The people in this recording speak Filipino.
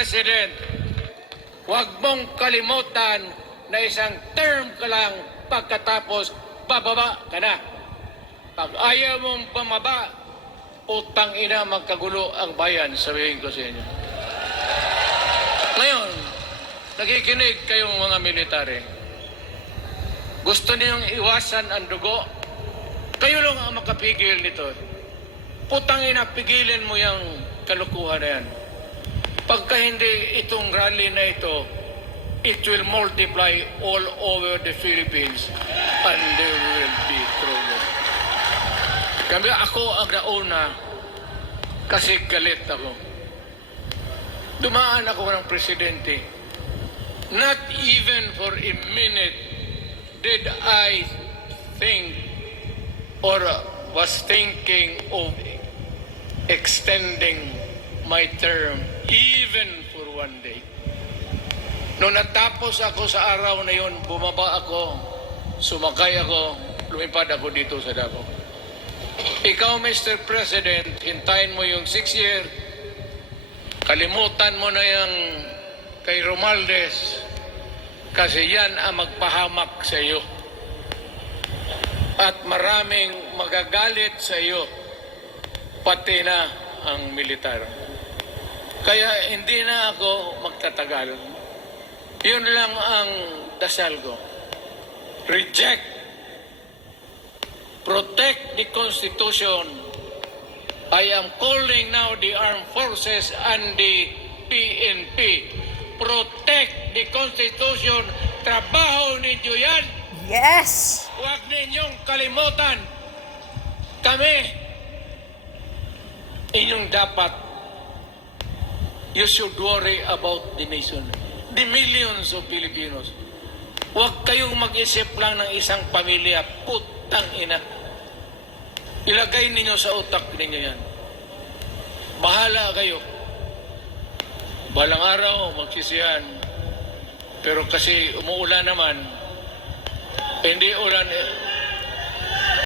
President, huwag mong kalimutan na isang term ka lang pagkatapos bababa ka na. Pag ayaw mong pamaba, utang ina magkagulo ang bayan, sabihin ko sa inyo. Ngayon, nakikinig kayong mga military. Gusto niyong iwasan ang dugo? Kayo lang ang makapigil nito. Putang ina, pigilin mo yung kalukuhan na yan. Pagka hindi itong rally na ito, it will multiply all over the Philippines and there will be trouble. Kami ako ang nauna kasi galit ako. Dumaan ako ng presidente. Not even for a minute did I think or was thinking of extending my term even for one day. Nung natapos ako sa araw na yun, bumaba ako, sumakay ako, lumipad ako dito sa Davao. Ikaw, Mr. President, hintayin mo yung 6 year, kalimutan mo na yung kay Romualdez kasi yan ang magpahamak sa iyo. At maraming magagalit sa iyo, pati na ang militar. Kaya hindi na ako magtatagal. Yun lang ang dasal ko. Reject. Protect the Constitution. I am calling now the armed forces and the PNP. Protect the Constitution. Trabaho ninyo yan. Yes! Huwag ninyong kalimutan. Kami, inyong dapat, you should worry about the nation. The millions of Filipinos. Huwag kayong mag-isip lang ng isang pamilya. Putang ina. Ilagay ninyo sa utak ninyo yan. Bahala kayo. Balang araw, magsisihan. Pero kasi umuulan naman, hindi ulan